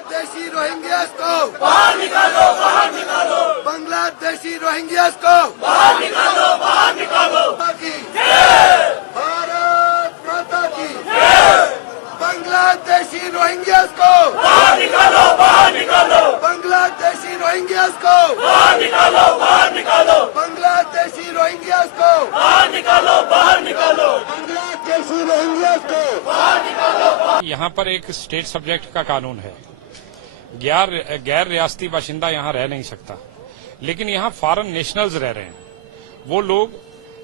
Bangladeshi Rohingyas को बाहर निकालो, बाहर निकालो, बांग्लादेशी रोहिंग्यास को बाहर निकालो, बाहर निकालो। माता की जय, भारत माता की जय, बांग्लादेशी रोहिंग्यास को बाहर निकालो, बाहर निकालो, बांग्लादेशी रोहिंग्यास को बाहर निकालो, बाहर निकालो, बांग्लादेशी रोहिंग्यास को बाहर निकालो, बाहर निकालो, बांग्लादेशी रोहिंग्यास को बाहर निकालो। यहाँ पर एक स्टेट सब्जेक्ट का कानून है। गैर रियासती बाशिंदा यहाँ रह नहीं सकता, लेकिन यहाँ फॉरेन नेशनल्स रह रहे हैं। वो लोग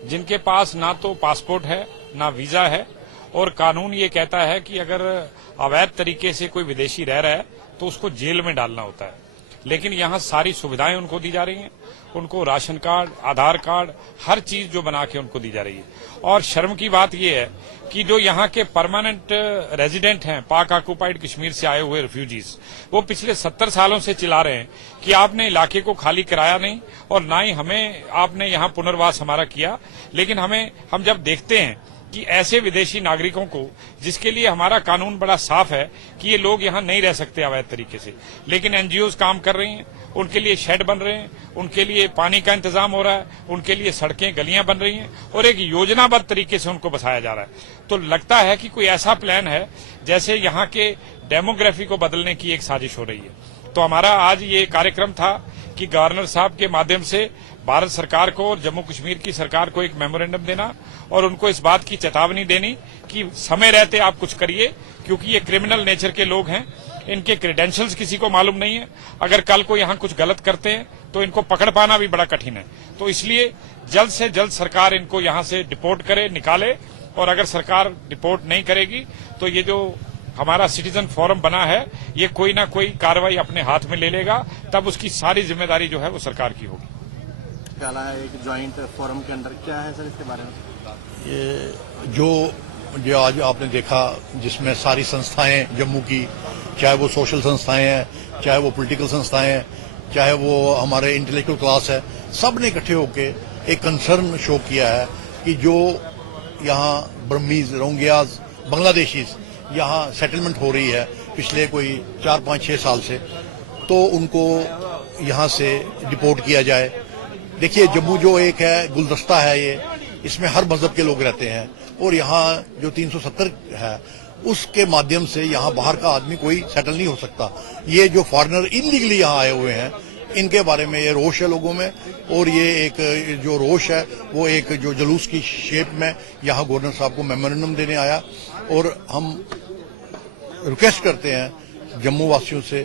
जिनके पास ना तो पासपोर्ट है ना वीजा है, और कानून ये कहता है कि अगर अवैध तरीके से कोई विदेशी रह रहा है तो उसको जेल में डालना होता है। लेकिन यहाँ सारी सुविधाएं उनको दी जा रही हैं, उनको राशन कार्ड, आधार कार्ड, हर चीज जो बना के उनको दी जा रही है। और शर्म की बात यह है कि जो यहाँ के परमानेंट रेजिडेंट हैं, पाक ऑक्युपाइड कश्मीर से आए हुए रिफ्यूजीज, वो पिछले 70 सालों से चिल्ला रहे हैं कि आपने इलाके को खाली कराया नहीं और ना ही हमें आपने यहाँ पुनर्वास हमारा किया। लेकिन हम जब देखते हैं कि ऐसे विदेशी नागरिकों को, जिसके लिए हमारा कानून बड़ा साफ है कि ये लोग यहाँ नहीं रह सकते अवैध तरीके से, लेकिन एनजीओज काम कर रही हैं, उनके लिए शेड बन रहे हैं, उनके लिए पानी का इंतजाम हो रहा है, उनके लिए सड़कें गलियां बन रही हैं और एक योजनाबद्ध तरीके से उनको बसाया जा रहा है। तो लगता है कि कोई ऐसा प्लान है जैसे यहाँ के डेमोग्राफी को बदलने की एक साजिश हो रही है। तो हमारा आज ये कार्यक्रम था कि गवर्नर साहब के माध्यम से भारत सरकार को और जम्मू कश्मीर की सरकार को एक मेमोरेंडम देना और उनको इस बात की चेतावनी देनी कि समय रहते आप कुछ करिए, क्योंकि ये क्रिमिनल नेचर के लोग हैं, इनके क्रेडेंशियल्स किसी को मालूम नहीं है। अगर कल को यहाँ कुछ गलत करते हैं तो इनको पकड़ पाना भी बड़ा कठिन है। तो इसलिए जल्द से जल्द सरकार इनको यहाँ से डिपोर्ट करे, निकाले। और अगर सरकार डिपोर्ट नहीं करेगी तो ये जो हमारा सिटीजन फोरम बना है, ये कोई ना कोई कार्रवाई अपने हाथ में ले लेगा, तब उसकी सारी जिम्मेदारी जो है वो सरकार की होगी। डाला है एक ज्वाइंट फोरम के अंदर, क्या है सर इसके बारे में? ये जो आज आपने देखा, जिसमें सारी संस्थाएं जम्मू की, चाहे वो सोशल संस्थाएं हैं, चाहे वो पॉलिटिकल संस्थाएं हैं, चाहे वो हमारे इंटेलेक्चुअल क्लास है, सब ने इकट्ठे होकर एक कंसर्न शो किया है कि जो यहाँ बर्मीज, रोहिंग्याज, बांग्लादेशीज यहाँ सेटलमेंट हो रही है पिछले कोई 4-5-6 साल से, तो उनको यहाँ से डिपोर्ट किया जाए। देखिए, जम्मू जो एक है गुलदस्ता है, ये इसमें हर मजहब के लोग रहते हैं और यहाँ जो 370 है उसके माध्यम से यहाँ बाहर का आदमी कोई सेटल नहीं हो सकता। ये जो फॉरेनर इलीगली यहाँ आए हुए हैं, इनके बारे में ये रोष है लोगों में, और ये एक जो रोष है वो एक जो जुलूस की शेप में यहाँ गवर्नर साहब को मेमोरेंडम देने आया। और हम रिक्वेस्ट करते हैं जम्मू वासियों से,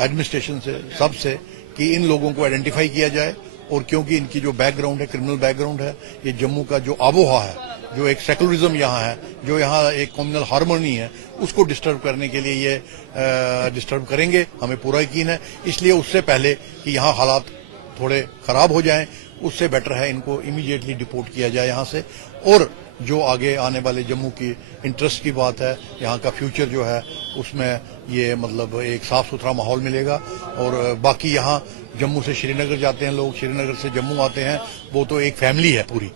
एडमिनिस्ट्रेशन से, सबसे, कि इन लोगों को आइडेंटिफाई किया जाए। और क्योंकि इनकी जो बैकग्राउंड है, क्रिमिनल बैकग्राउंड है, ये जम्मू का जो आबोहवा है, जो एक सेकुलरिज्म यहाँ है, जो यहाँ एक कम्युनल हार्मनी है, उसको डिस्टर्ब करने के लिए ये डिस्टर्ब करेंगे, हमें पूरा यकीन है। इसलिए उससे पहले कि यहाँ हालात थोड़े खराब हो जाएं, उससे बेटर है इनको इमीडिएटली डिपोर्ट किया जाए यहाँ से। और जो आगे आने वाले जम्मू की इंटरेस्ट की बात है, यहाँ का फ्यूचर जो है, उसमें ये मतलब एक साफ सुथरा माहौल मिलेगा। और बाकी यहाँ जम्मू से श्रीनगर जाते हैं लोग, श्रीनगर से जम्मू आते हैं, वो तो एक फैमिली है पूरी।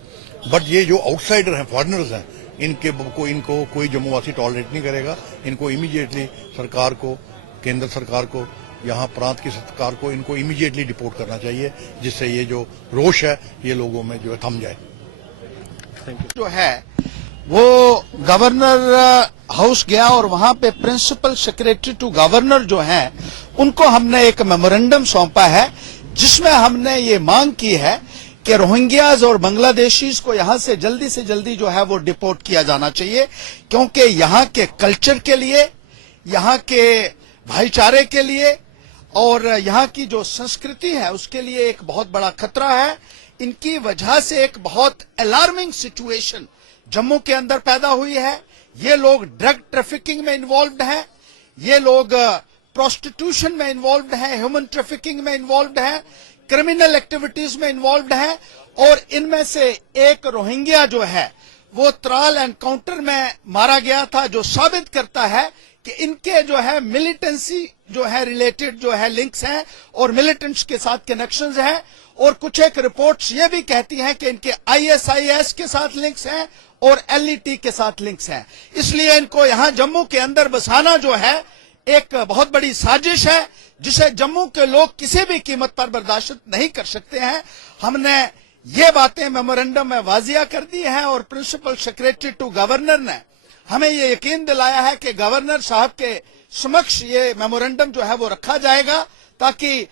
बट ये जो आउटसाइडर हैं, फॉरेनर्स हैं, इनको कोई जम्मूवासी टॉलरेट नहीं करेगा। इनको इमीडिएटली सरकार को, केंद्र सरकार को, यहाँ प्रांत की सरकार को इनको इमीडिएटली डिपोर्ट करना चाहिए, जिससे ये जो रोष है ये लोगों में जो है थम जाए। जो है वो गवर्नर हाउस गया और वहां पे प्रिंसिपल सेक्रेटरी टू गवर्नर जो हैं, उनको हमने एक मेमोरेंडम सौंपा है, जिसमें हमने ये मांग की है कि रोहिंग्याज और बांग्लादेशीज को यहां से जल्दी जो है वो डिपोर्ट किया जाना चाहिए, क्योंकि यहाँ के कल्चर के लिए, यहाँ के भाईचारे के लिए और यहाँ की जो संस्कृति है उसके लिए एक बहुत बड़ा खतरा है। इनकी वजह से एक बहुत अलार्मिंग सिचुएशन जम्मू के अंदर पैदा हुई है। ये लोग ड्रग ट्रैफिकिंग में इन्वॉल्व्ड हैं, ये लोग प्रोस्टिट्यूशन में इन्वॉल्व्ड हैं, ह्यूमन ट्रैफिकिंग में इन्वॉल्व्ड हैं, क्रिमिनल एक्टिविटीज में इन्वॉल्व्ड हैं। और इनमें से एक रोहिंग्या जो है वो त्राल एनकाउंटर में मारा गया था, जो साबित करता है कि इनके जो है मिलिटेंसी जो है रिलेटेड जो है लिंक्स हैं और मिलिटेंट्स के साथ कनेक्शंस हैं। और कुछ एक रिपोर्ट्स ये भी कहती हैं कि इनके ISIS के साथ लिंक्स हैं और LET के साथ लिंक्स हैं। इसलिए इनको यहां जम्मू के अंदर बसाना जो है एक बहुत बड़ी साजिश है जिसे जम्मू के लोग किसी भी कीमत पर बर्दाश्त नहीं कर सकते हैं। हमने ये बातें मेमोरेंडम में वाजिया कर दी हैं और प्रिंसिपल सेक्रेटरी टू गवर्नर ने हमें ये यकीन दिलाया है कि गवर्नर साहब के समक्ष ये मेमोरेंडम जो है वो रखा जाएगा ताकि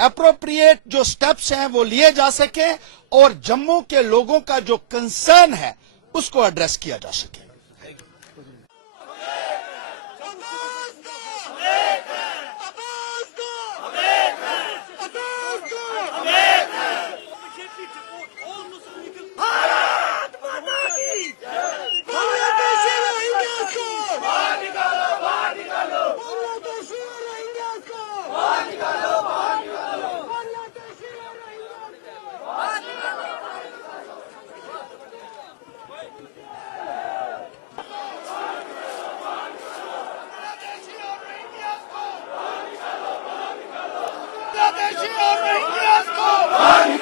अप्रोप्रिएट जो स्टेप्स हैं वो लिए जा सके और जम्मू के लोगों का जो कंसर्न है उसको एड्रेस किया जा सके। बांग्लादेशी रोहिंग्यास को बाहर निकालो, बाहर निकालो। बांग्लादेशी रोहिंग्यास को बाहर निकालो, बाहर निकालो। बांग्लादेशी रोहिंग्यास को बाहर निकालो। बांग्लादेशी रोहिंग्यास को बाहर निकालो।